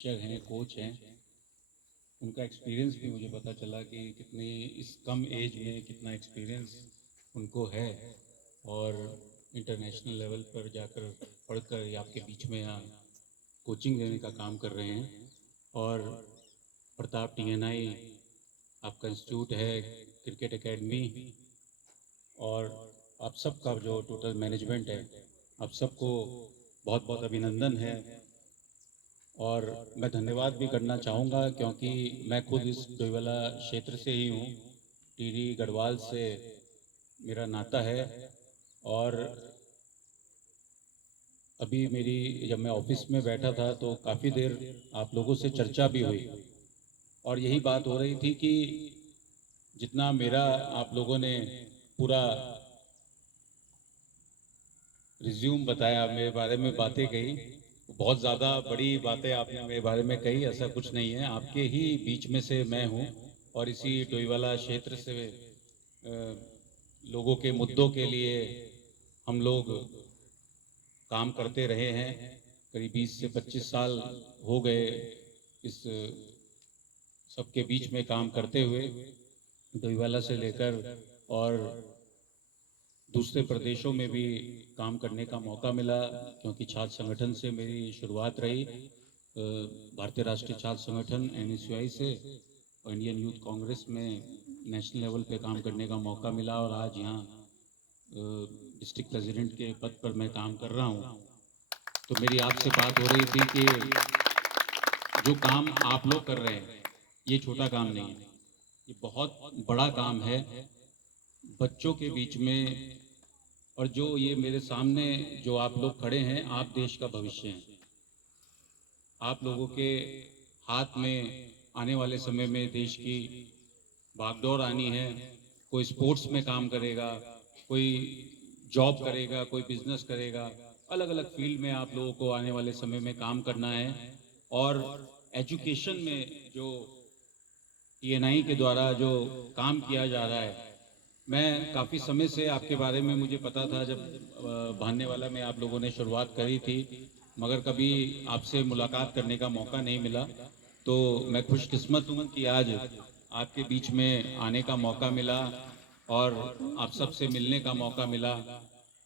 Teacher हैं, coach हैं, उनका एक्सपीरियंस भी मुझे पता चला कि कितनी इस कम एज में कितना एक्सपीरियंस उनको है और इंटरनेशनल लेवल पर जाकर पढ़कर ये आपके बीच में यहाँ कोचिंग देने का काम कर रहे हैं। और प्रताप टीएनआई आपका इंस्टीट्यूट है, क्रिकेट एकेडमी, और आप सबका जो टोटल मैनेजमेंट है, आप सबको बहुत बहुत अभिनंदन है। और मैं धन्यवाद भी करना चाहूँगा क्योंकि मैं खुद इस डोईवाला क्षेत्र से ही हूँ, टिहरी गढ़वाल से मेरा नाता है। और अभी जब मैं ऑफिस में बैठा था तो काफ़ी देर आप लोगों से चर्चा भी हुई और यही बात हो रही थी कि जितना मेरा आप लोगों ने पूरा रिज्यूम बताया, मेरे बारे में बातें कही, बहुत ज़्यादा बड़ी बातें आपने मेरे बारे में कही, ऐसा कुछ नहीं है। आपके ही बीच में से मैं हूँ और इसी डोईवाला क्षेत्र से लोगों के मुद्दों के लिए हम लोग काम करते रहे हैं। करीब 20 से 25 साल हो गए इस सबके बीच में काम करते हुए, डोईवाला से लेकर और दूसरे प्रदेशों में भी काम करने का मौका मिला क्योंकि छात्र संगठन से मेरी शुरुआत रही, भारतीय राष्ट्रीय छात्र संगठन NSUI से, और इंडियन यूथ कांग्रेस में नेशनल लेवल पे काम करने का मौका मिला और आज यहाँ डिस्ट्रिक्ट प्रेसिडेंट के पद पर मैं काम कर रहा हूँ। तो मेरी आपसे बात हो रही थी कि जो काम आप लोग कर रहे हैं ये छोटा काम नहीं है, ये बहुत बड़ा काम है बच्चों के बीच में। और जो ये मेरे सामने जो आप लोग खड़े हैं, आप देश का भविष्य हैं। आप लोगों के हाथ में आने वाले समय में देश की भागदौड़ आनी है। कोई स्पोर्ट्स में काम करेगा, कोई जॉब करेगा, कोई बिजनेस करेगा, अलग अलग फील्ड में आप लोगों को आने वाले समय में काम करना है। और एजुकेशन में जो TNI के द्वारा जो काम किया जा रहा है, मैं काफ़ी समय से आपके बारे में मुझे पता था जब भान्यवाला में आप लोगों ने शुरुआत करी थी, मगर कभी आपसे मुलाकात करने का मौका नहीं मिला। तो मैं खुशकिस्मत हूँ कि आज आपके बीच में आने का मौका मिला और आप सबसे मिलने का मौका मिला।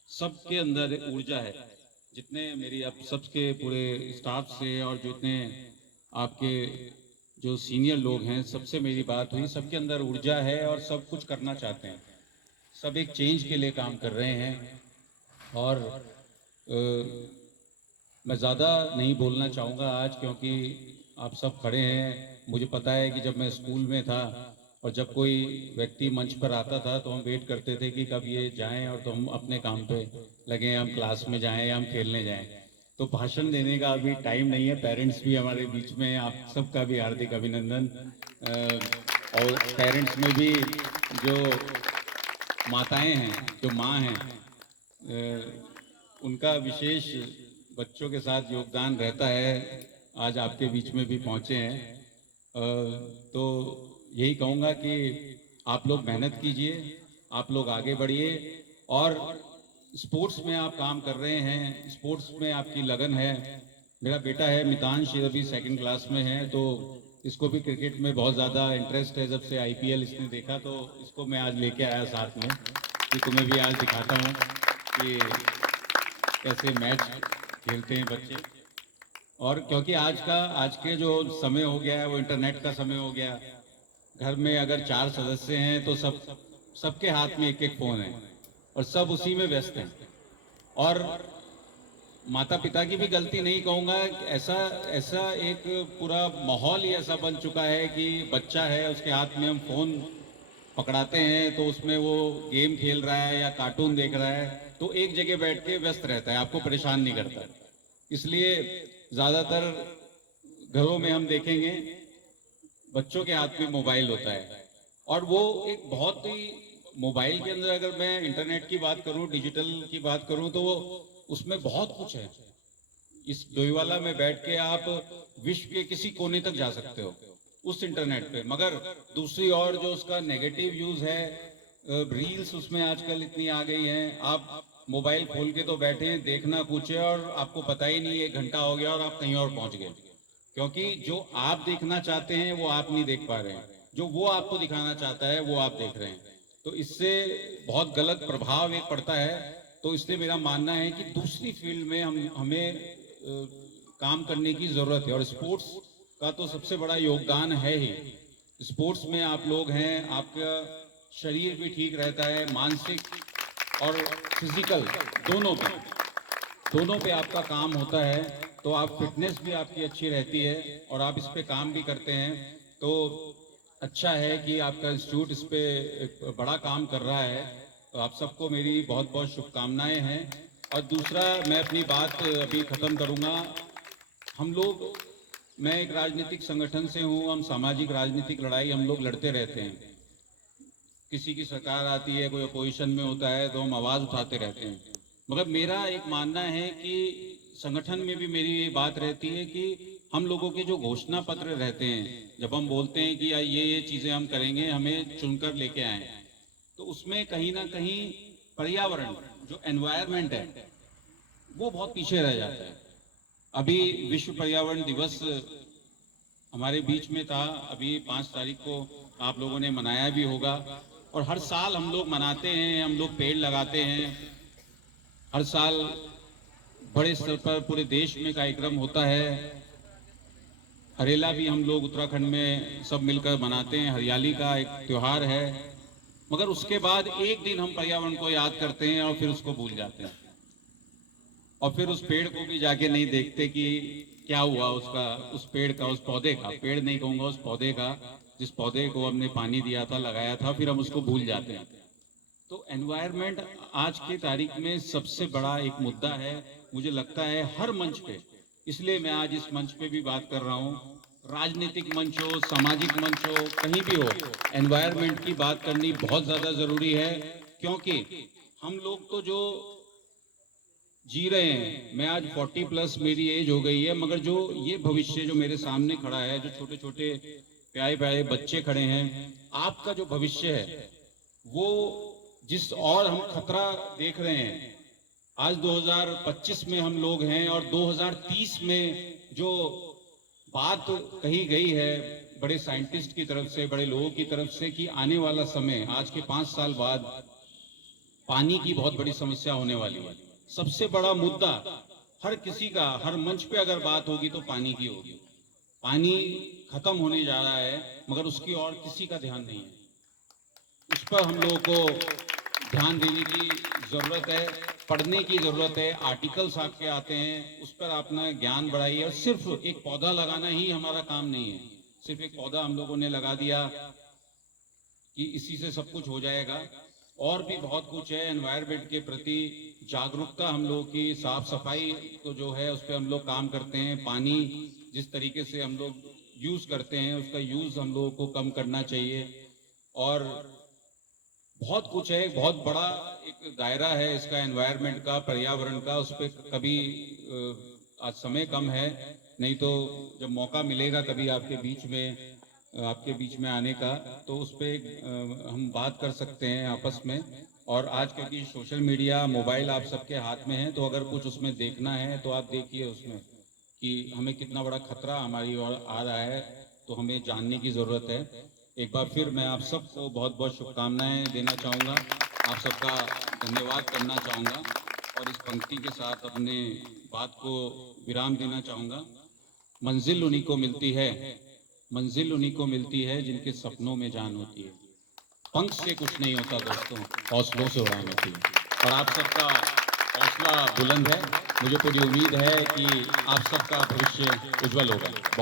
सबके अंदर एक ऊर्जा है, जितने मेरी आप सबके पूरे स्टाफ से और जितने आपके जो सीनियर लोग हैं, सबसे मेरी बात हुई, सबके अंदर ऊर्जा है और सब कुछ करना चाहते हैं, सब एक चेंज के लिए काम कर रहे हैं। और मैं ज़्यादा नहीं बोलना चाहूँगा आज क्योंकि आप सब खड़े हैं। मुझे पता है कि जब मैं स्कूल में था और जब कोई व्यक्ति मंच पर आता था तो हम वेट करते थे कि कब ये जाएं और तो हम अपने काम पे लगे, हम क्लास में जाएं या हम खेलने जाएं। तो भाषण देने का अभी टाइम नहीं है, पेरेंट्स भी हमारे बीच में हैं, आप सबका भी हार्दिक अभिनंदन। और पेरेंट्स में भी जो माताएं हैं, जो माँ हैं, उनका विशेष बच्चों के साथ योगदान रहता है। आज आपके बीच में भी पहुँचे हैं, तो यही कहूँगा कि आप लोग मेहनत कीजिए, आप लोग आगे बढ़िए। और स्पोर्ट्स में आप काम कर रहे हैं, स्पोर्ट्स में आपकी लगन है। मेरा बेटा है मितांश, अभी सेकंड क्लास में है, तो इसको भी क्रिकेट में बहुत ज़्यादा इंटरेस्ट है। जब से IPL इसने देखा तो इसको मैं आज लेके आया साथ में कि तुम्हें भी आज दिखाता हूँ कि कैसे मैच खेलते हैं बच्चे। और क्योंकि आज के जो समय हो गया है वो इंटरनेट का समय हो गया। घर में अगर 4 सदस्य हैं तो सबके हाथ में एक एक फ़ोन है और सब उसी में व्यस्त हैं। और माता पिता की भी गलती नहीं कहूँगा, ऐसा ऐसा एक पूरा माहौल ही ऐसा बन चुका है कि बच्चा है, उसके हाथ में हम फ़ोन पकड़ाते हैं तो उसमें वो गेम खेल रहा है या कार्टून देख रहा है, तो एक जगह बैठ के व्यस्त रहता है, आपको परेशान नहीं करता। इसलिए ज़्यादातर घरों में हम देखेंगे बच्चों के हाथ में मोबाइल होता है। और वो एक बहुत ही, मोबाइल के अंदर अगर मैं इंटरनेट की बात करूं, डिजिटल की बात करूं, तो वो उसमें बहुत कुछ है। इस डोईवाला में बैठ के आप विश्व के किसी कोने तक जा सकते हो उस इंटरनेट पे। मगर दूसरी ओर जो उसका नेगेटिव यूज है, रील्स उसमें आजकल इतनी आ गई हैं, आप मोबाइल खोल के तो बैठे हैं, देखना कुछ है और आपको पता ही नहीं 1 घंटा हो गया और आप कहीं और पहुंच गए। क्योंकि जो आप देखना चाहते हैं वो आप नहीं देख पा रहे हैं, जो वो आपको दिखाना चाहता है वो आप देख रहे हैं। तो इससे बहुत गलत प्रभाव एक पड़ता है। तो इसलिए मेरा मानना है कि दूसरी फील्ड में हमें काम करने की जरूरत है। और स्पोर्ट्स का तो सबसे बड़ा योगदान है ही। स्पोर्ट्स में आप लोग हैं, आपका शरीर भी ठीक रहता है, मानसिक और फिजिकल दोनों पे आपका काम होता है। तो आप फिटनेस भी आपकी अच्छी रहती है और आप इस पे काम भी करते हैं। तो अच्छा है कि आपका इंस्टीट्यूट इस पे एक बड़ा काम कर रहा है। तो आप सबको मेरी बहुत बहुत शुभकामनाएं हैं। और दूसरा, मैं अपनी बात अभी ख़त्म करूँगा। हम लोग, मैं एक राजनीतिक संगठन से हूँ, हम सामाजिक राजनीतिक लड़ाई हम लोग लड़ते रहते हैं। किसी की सरकार आती है, कोई अपोजिशन में होता है तो हम आवाज़ उठाते रहते हैं। मगर मेरा एक मानना है कि संगठन में भी मेरी ये बात रहती है कि हम लोगों के जो घोषणा पत्र रहते हैं, जब हम बोलते हैं कि ये चीज़ें हम करेंगे, हमें चुनकर लेके आए, तो उसमें कहीं ना कहीं पर्यावरण, जो एनवायरनमेंट है, वो बहुत पीछे रह जाता है। अभी विश्व पर्यावरण दिवस हमारे बीच में था, अभी 5 तारीख को आप लोगों ने मनाया भी होगा। और हर साल हम लोग मनाते हैं, हम लोग पेड़ लगाते हैं। हर साल बड़े स्तर पर पूरे देश में कार्यक्रम होता है। हरेला भी हम लोग उत्तराखंड में सब मिलकर मनाते हैं, हरियाली का एक त्योहार है। मगर उसके बाद एक दिन हम पर्यावरण को याद करते हैं और फिर उसको भूल जाते हैं। और फिर उस पेड़ को भी जाके नहीं देखते कि क्या हुआ उसका, उस पेड़ का, उस पौधे का, पेड़ नहीं कहूँगा, उस पौधे का, जिस पौधे को हमने पानी दिया था, लगाया था, फिर हम उसको भूल जाते हैं। तो एनवायरनमेंट आज की तारीख में सबसे बड़ा एक मुद्दा है, मुझे लगता है, हर मंच पे। इसलिए मैं आज इस मंच पे भी बात कर रहा हूँ। राजनीतिक मंच हो, सामाजिक मंच हो, कहीं भी हो, एनवायरनमेंट की बात करनी बहुत ज़्यादा ज़रूरी है। क्योंकि हम लोग तो जो जी रहे हैं, मैं आज 40+ मेरी एज हो गई है, मगर जो ये भविष्य जो मेरे सामने खड़ा है, जो छोटे छोटे प्यारे प्यारे बच्चे खड़े हैं, आपका जो भविष्य है, वो जिस और हम खतरा देख रहे हैं, आज 2025 में हम लोग हैं, और 2030 में जो बात कही गई है बड़े साइंटिस्ट की तरफ से, बड़े लोगों की तरफ से, कि आने वाला समय, आज के 5 साल बाद पानी की बहुत बड़ी समस्या होने वाली है। सबसे बड़ा मुद्दा हर किसी का, हर मंच पे अगर बात होगी तो पानी की होगी। पानी खत्म होने जा रहा है, मगर उसकी और किसी का ध्यान नहीं है। उस पर हम लोगों को ध्यान देने की ज़रूरत है, पढ़ने की ज़रूरत है। आर्टिकल्स आपके आते हैं, उस पर अपना ज्ञान बढ़ाइए। और सिर्फ एक पौधा लगाना ही हमारा काम नहीं है। सिर्फ एक पौधा हम लोगों ने लगा दिया कि इसी से सब कुछ हो जाएगा। और भी बहुत कुछ है। एनवायरनमेंट के प्रति जागरूकता हम लोगों की, साफ सफाई तो जो है उस पर हम लोग काम करते हैं। पानी जिस तरीके से हम लोग यूज़ करते हैं, उसका यूज़ हम लोगों को कम करना चाहिए। और बहुत कुछ है, बहुत बड़ा एक दायरा है इसका, एनवायरनमेंट का, पर्यावरण का। उस पर कभी आज समय कम है, नहीं तो जब मौका मिलेगा कभी आपके बीच में आने का, तो उस पर हम बात कर सकते हैं आपस में। और आज क्योंकि सोशल मीडिया, मोबाइल आप सबके हाथ में है, तो अगर कुछ उसमें देखना है तो आप देखिए उसमें कि हमें कितना बड़ा खतरा हमारी ओर आ रहा है, तो हमें जानने की ज़रूरत है। एक बार फिर मैं आप सबको बहुत बहुत शुभकामनाएं देना चाहूँगा, आप सबका धन्यवाद करना चाहूँगा, और इस पंक्ति के साथ अपने बात को विराम देना चाहूँगा। मंजिल उन्हीं को मिलती है, मंजिल उन्हीं को मिलती है जिनके सपनों में जान होती है। पंख से कुछ नहीं होता दोस्तों, हौसलों से उड़ान होती है। और आप सबका हौसला बुलंद है, मुझे पूरी उम्मीद है कि आप सबका भविष्य उज्जवल होगा। बहुत